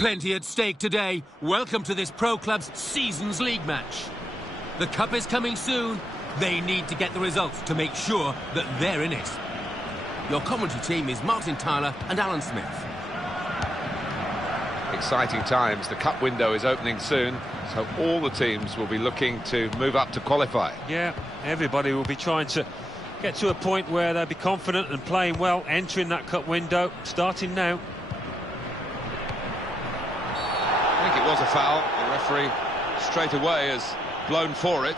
Plenty at stake today. Welcome to this Pro Club's Seasons League match. The cup is coming soon. They need to get the results to make sure that they're in it. Your commentary team is Martin Tyler and Alan Smith. Exciting times. The cup window is opening soon, so all the teams will be looking to move up to qualify. Yeah, everybody will be trying to get to a point where they'll be confident and playing well, entering that cup window, starting now. I think it was a foul. The referee straight away has blown for it.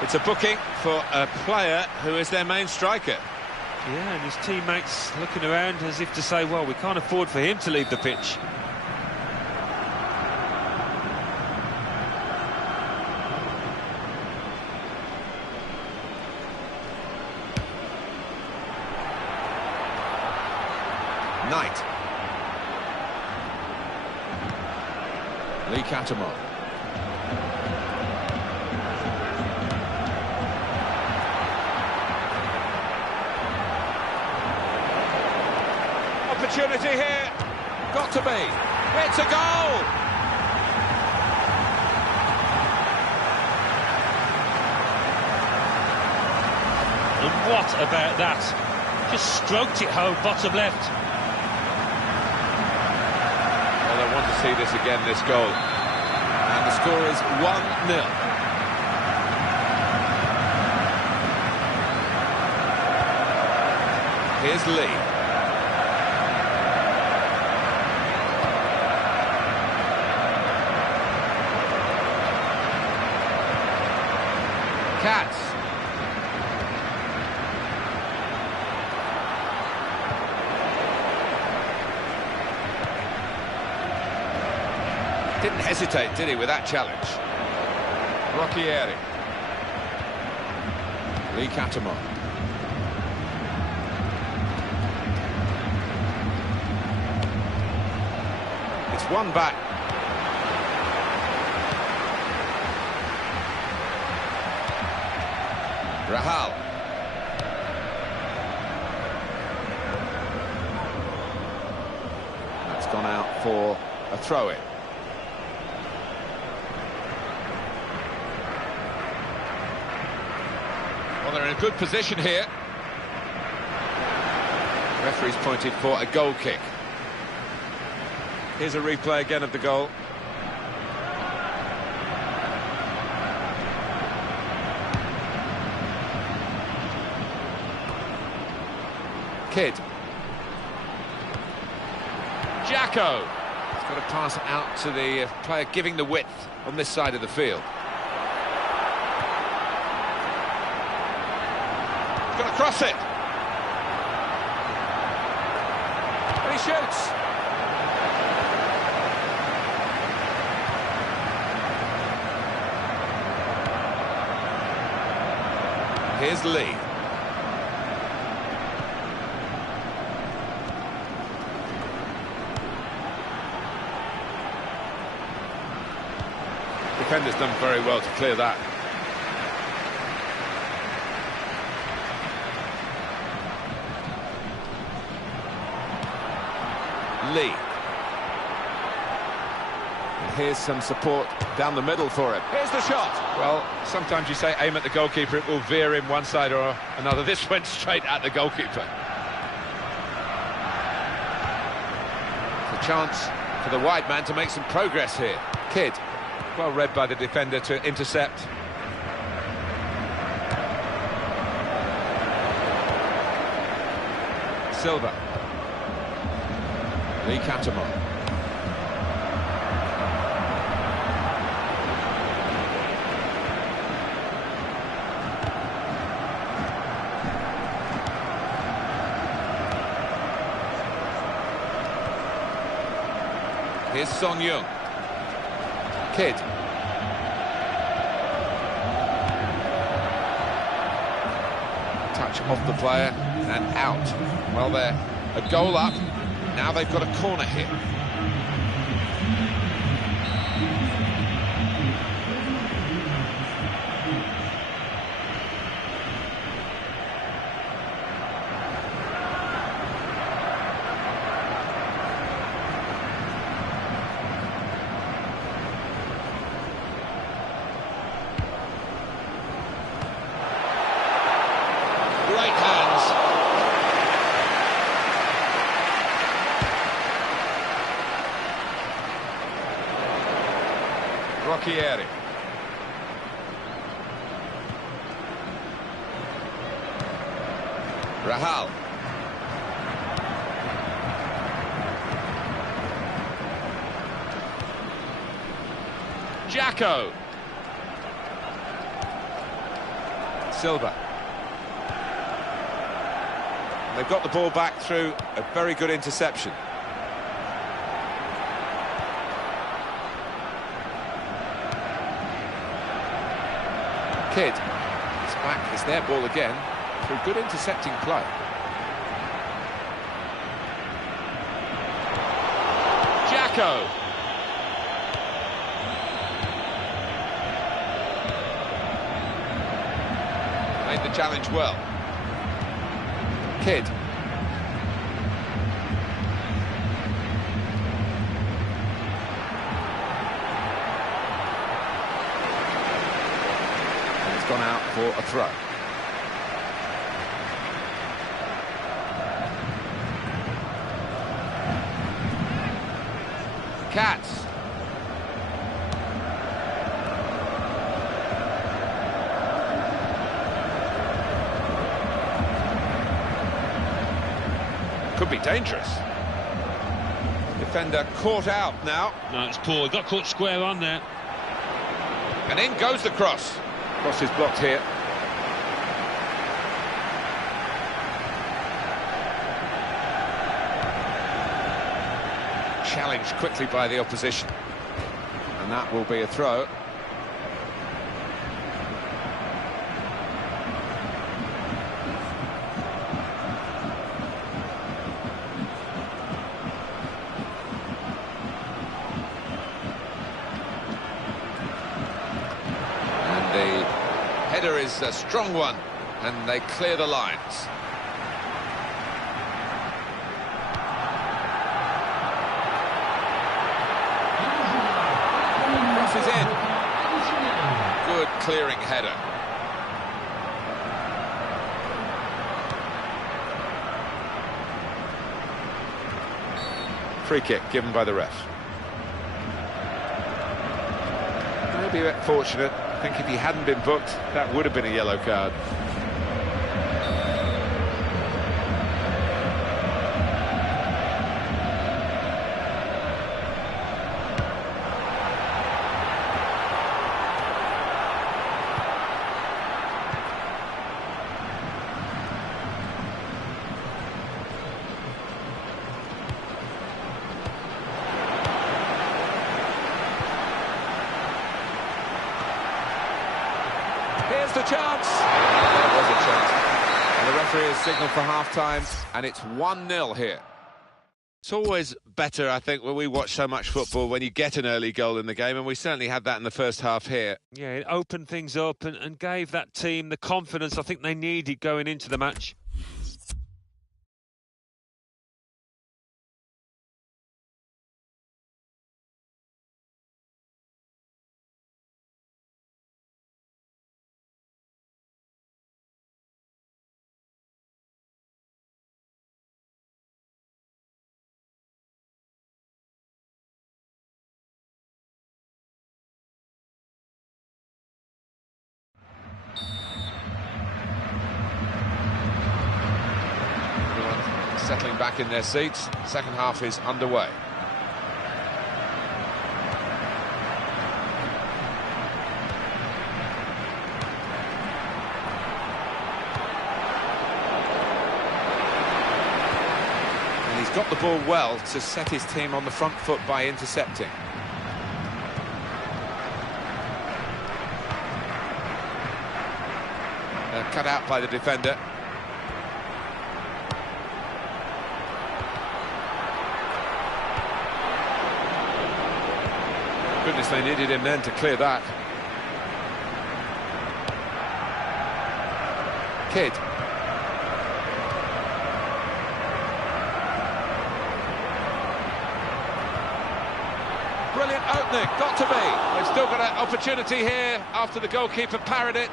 It's a booking for a player who is their main striker. Yeah, and his teammates looking around as if to say, well, we can't afford for him to leave the pitch. Knight. Lee Catamon. Opportunity here. Got to be. It's a goal! And what about that? Just stroked it home, bottom left. Well, I want to see this again, this goal. And the score is 1-0. Here's Lee. Katz. Didn't hesitate, did he, with that challenge? Rocchieri. Lee Catamon. It's one back. Rahal. That's gone out for a throw-in. Well, they're in a good position here. Referee's pointed for a goal kick. Here's a replay again of the goal. Kidd. Jacko. He's got to pass it out to the player giving the width on this side of the field. He's got to cross it. And he shoots. Here's Lee. Defender's done very well to clear that. Lee. And here's some support down the middle for him. Here's the shot. Well, sometimes you say aim at the goalkeeper, it will veer in one side or another. This went straight at the goalkeeper. It's a chance for the wide man to make some progress here. Kidd. Well read by the defender to intercept. Silva. Lee Catamon. Here's Son Young. Kidd. Touch off the player and out. Well, they're a goal up. Now they've got a corner here. Torquieri. Rahal. Jacko. Silva. They've got the ball back through a very good interception. Kidd. It's back, it's their ball again, through good intercepting play. Jacko. Made the challenge well. Kidd. And it's gone out for a throw. Katz. Could be dangerous. Defender caught out now. No, it's poor. He got caught square on there. And in goes the cross. Cross is blocked here. Challenged quickly by the opposition. And that will be a throw. Header is a strong one, and they clear the lines. Crosses in. Good clearing header. Free kick given by the ref. Maybe a bit fortunate. I think if he hadn't been booked, that would have been a yellow card. Here's the chance. There was a chance. And the referee has signalled for half-time, and it's 1-0 here. It's always better, I think, when we watch so much football, when you get an early goal in the game, and we certainly had that in the first half here. Yeah, it opened things up and gave that team the confidence I think they needed going into the match. Settling back in their seats. Second half is underway. And he's got the ball well to set his team on the front foot by intercepting. Cut out by the defender. Goodness, they needed him then to clear that. Kidd. Brilliant opening, got to be. They've still got an opportunity here after the goalkeeper parried it.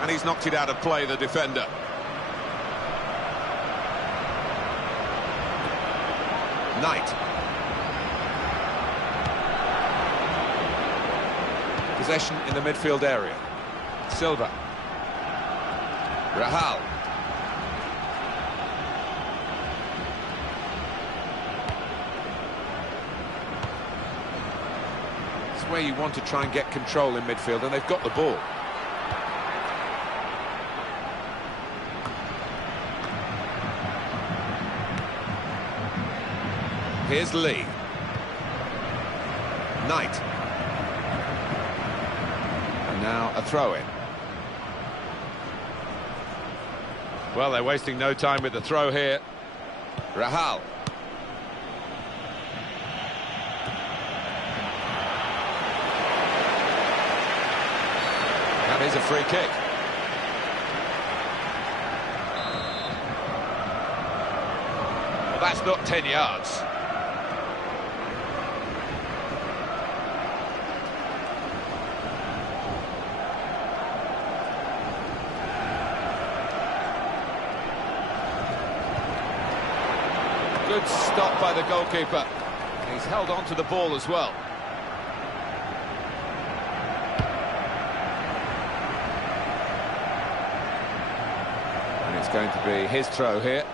And he's knocked it out of play, the defender. Knight. possession in the midfield area. Silva. Rahal. It's where you want to try and get control in midfield, and they've got the ball. Here's Lee. Knight. And now a throw-in. Well, they're wasting no time with the throw here. Rahal. That is a free kick. Well, that's not 10 yards. Good stop by the goalkeeper. He's held on to the ball as well. And it's going to be his throw here.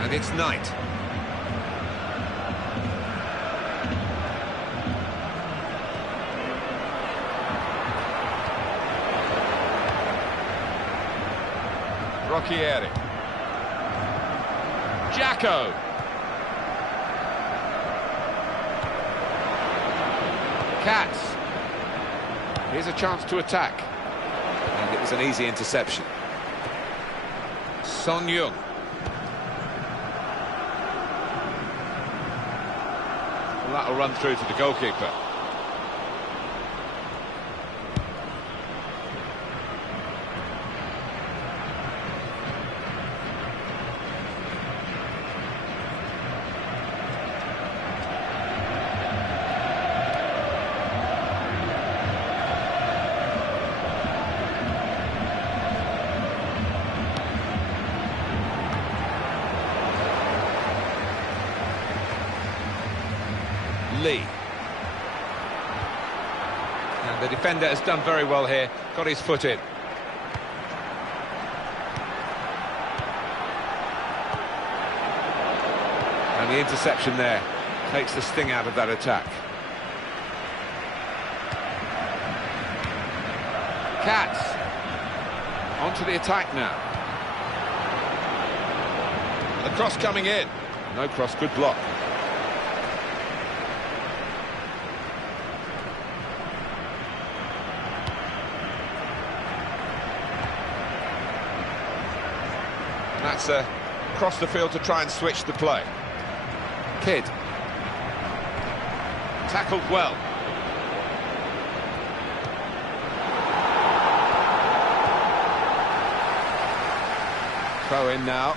And it's Knight. Rocchieri. Jacko. Katz. Here's a chance to attack. And it was an easy interception. Son Young. Well, that'll run through to the goalkeeper. Lee. And the defender has done very well here, got his foot in. And the interception there takes the sting out of that attack. Katz. Onto the attack now. And the cross coming in. No cross, good block. That's across the field to try and switch the play. Kidd. Tackled well. Throw in now.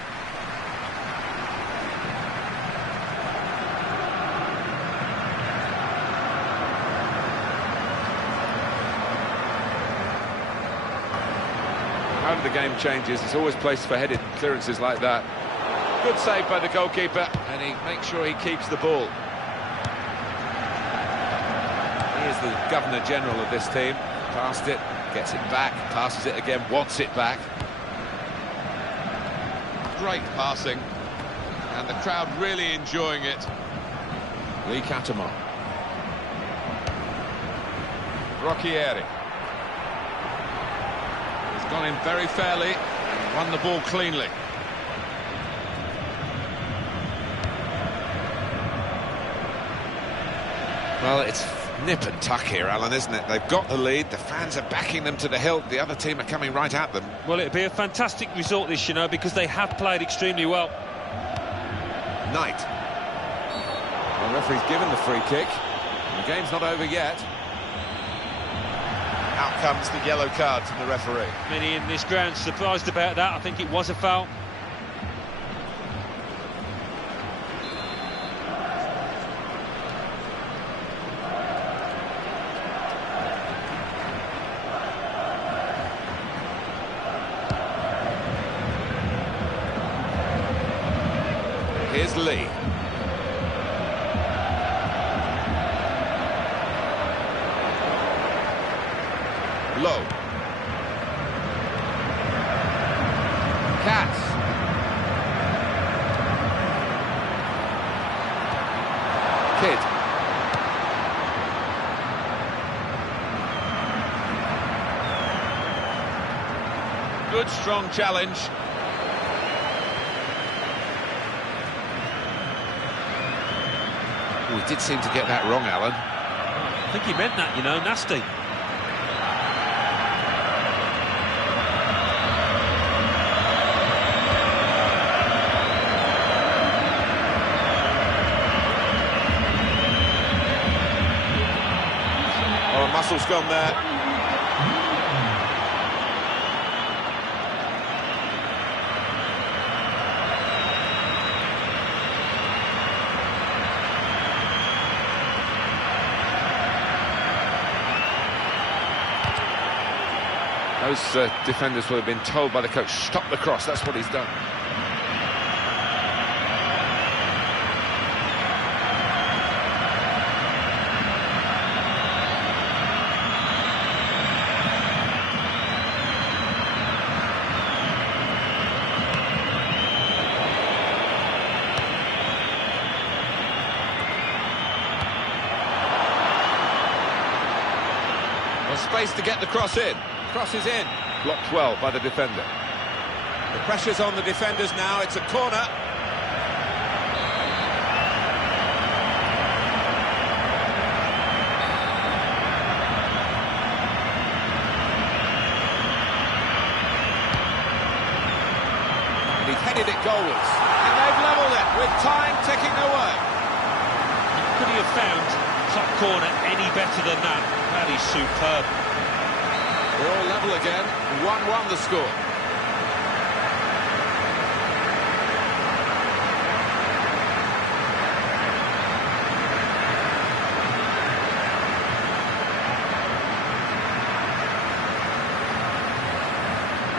Out of the game changes, it's always placed for headed clearances like that. Good save by the goalkeeper, and he makes sure he keeps the ball. He is the Governor-General of this team. Passed it, gets it back, passes it again, wants it back. Great passing, and the crowd really enjoying it. Lee Catamon. Rocchieri. Gone in very fairly and won the ball cleanly. Well, it's nip and tuck here, Alan, isn't it? They've got the lead, the fans are backing them to the hilt, the other team are coming right at them. Well, it'd be a fantastic result this, you know, because they have played extremely well. Knight. The referee's given the free kick. The game's not over yet. Out comes the yellow card from the referee. Many in this ground surprised about that. I think it was a foul. Here's Lee. Low. Katz. Kidd. Good, strong challenge. Oh, he did seem to get that wrong, Alan. I think he meant that, you know, nasty. Oh, muscle's gone there. Those defenders will have been told by the coach, stop the cross. That's what he's done. Well, space to get the cross in. Cross is in. Blocked well by the defender. The pressure's on the defenders now. It's a corner. And he headed it goalwards. And they've levelled it with time ticking away. Could he have found top corner any better than that? That is superb. We're all level again. 1-1 the score.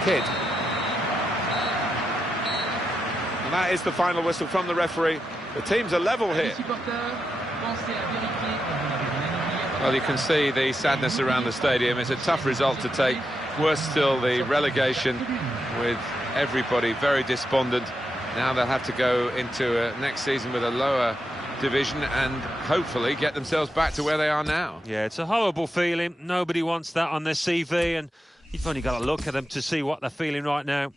Kidd. And that is the final whistle from the referee. The teams are level here. Well, you can see the sadness around the stadium. It's a tough result to take. Worse still, the relegation, with everybody very despondent. Now they'll have to go into next season with a lower division and hopefully get themselves back to where they are now. Yeah, it's a horrible feeling. Nobody wants that on their CV, and you've only got to look at them to see what they're feeling right now.